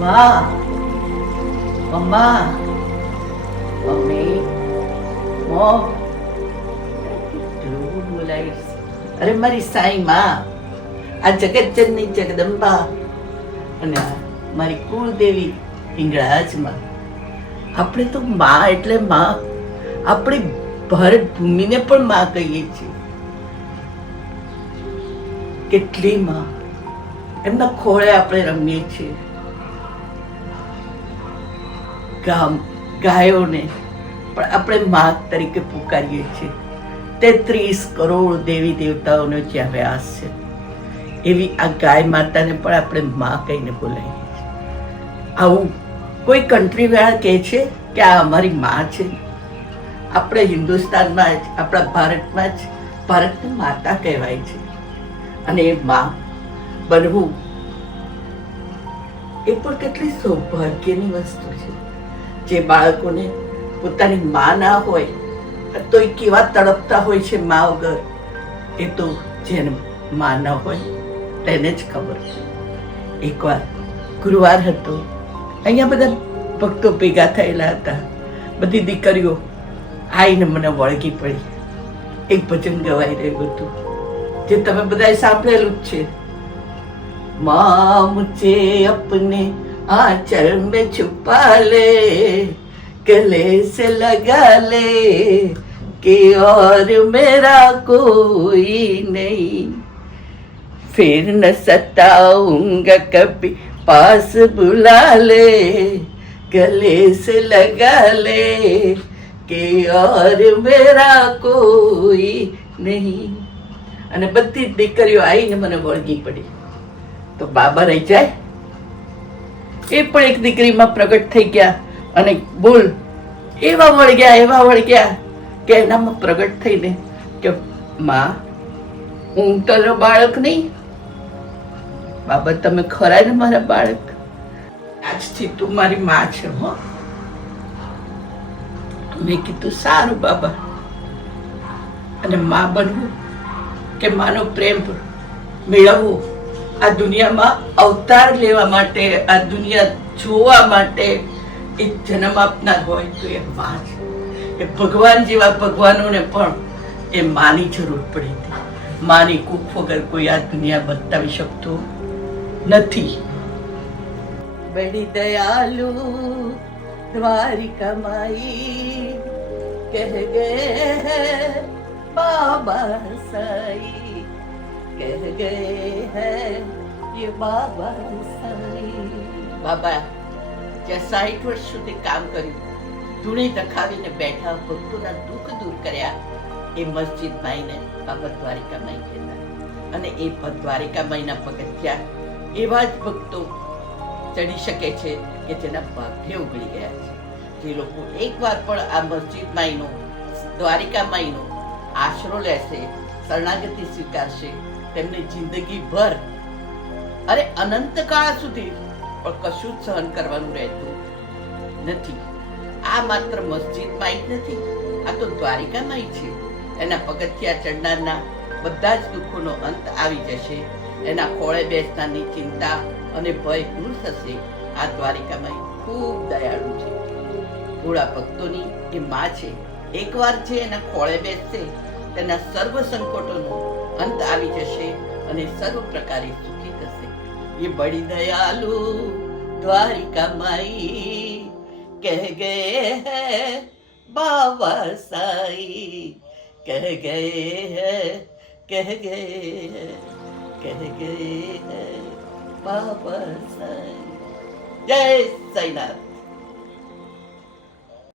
માં, મમ્મા, મમ્મી, મો કેટલું બોલાવીશ. અરે મારી સાઈ માં, આ જગતજનની જગદંબા અને આ મારી કુળદેવી હિંગળાજમાં. આપણે તો માં એટલે માં, આપણી ભારત ભૂમિને પણ માં કહીએ છીએ. કેટલી માં, એમના ખોળે આપણે રમીએ છીએ. ગાયોને પણ આપણે માં તરીકે પુકારીએ છીએ. 33 કરોડ દેવી દેવતાઓનો જ્યાં વ્યાસ છે, એવી આ ગાય માતાને પણ આપણે માં કહીને બોલાવીએ છીએ. આવું કોઈ કન્ટ્રી વાળા કહે છે કે આ અમારી માં છે? આપણે હિન્દુસ્તાનમાં જ, આપણા ભારતમાં જ ભારતની માતા કહેવાય છે. અને એ માં બનવું એ પણ કેટલી સૌભાગ્યની વસ્તુ છે. જે બાળકોને પોતાની માં ના હોય તો એ કેવા તડપતા હોય છે માં વગર, એ તો જેને માં ના હોય તેને જ ખબર છે. એકવાર ગુરુવાર હતો, અહીંયા બધા ભક્તો ભેગા થયેલા હતા. બધી દીકરીઓ આવીને મને વળગી પડી. એક ભજન ગવાઈ રહ્યું હતું જે તમે બધાએ સાંભળેલું જ છે. माँ मुझे अपने आंचल में छुपा ले, गले से लगा ले कि और मेरा कोई नहीं, फिर न सताऊंगा कभी पास बुला ले, गले से लगा ले कि और मेरा कोई नहीं. અને બધી દીકરીઓ આવીને મને વળગી પડી. તો બાબા રહી જાય, એ પણ એક દીકરીમાં પ્રગટ થઈ ગયા અને બોલ એવા વળગ્યા કે એનામાં પ્રગટ થઈને કે માં, હું તારો બાળક નહીં. બાબા તમે ખરા ને મારા બાળક, આજથી તું મારી માં છે. હો, મેં કીધું સારું બાબા. અને માં બનવું કે માનો પ્રેમ મેળવવો, આ દુનિયામાં અવતાર લેવા માટે, આ દુનિયા જોવા માટે એ જન્મ આપનાર હોય તો એ માં છે. એ ભગવાન જેવા ભગવાનોને પણ એ માની જરૂર પડી હતી. માની કૂખ વગર કોઈ આ દુનિયા બતાવી શકતો નથી. બડી દયાલુ દ્વારિકા માઈ કહે ગયે બાબા સાઈ, कह गए हैं ये बाबा साईं. બાબા જ્યાં 60 વર્ષ સુધી કામ કર્યું, ધૂણી દખાવીને બેઠા ભક્તોના દુઃખ દૂર કર્યા, એ મસ્જિદ માઈને બાબા દ્વારિકા માઈ કહેતા. અને એ દ્વારિકા માઈના પગથિયા એવા જ ભક્તો ચડી શકે છે કે જેના ભાગ્ય ઉગડી ગયા છે. જે લોકો એકવાર પણ આ મસ્જિદ માઈનો, દ્વારિકા માઈનો આશરો લેશે, શરણાગતિ સ્વીકારશે, તેમને જિંદગી ભર, અરે અનંતકાળ સુધી પણ કશું જ સહન કરવાનું રહેતું નથી. આ માત્ર મસ્જિદ માઈ જ નથી, આ તો દ્વારિકા માઈ છે. એના પગથિયા ચડનારના બધા જ દુઃખોનો અંત આવી જશે. એના ખોળે બેસનારની ચિંતા અને ભય દૂર થશે. આ દ્વારિકા માઈ ખૂબ દયાળુ છે. ભોળા ભક્તોની એ માં છે. એકવાર જે એના ખોળે બેસશે, તેના સર્વ સંકટોનો અંત આવી જશે અને સર્વ પ્રકારે સુખી થશે. ये बड़ी दयालु द्वारिका माई कह गए हैं बाबा साई, कह गए हैं, कह गए हैं बाबा साई. जय साईनाथ.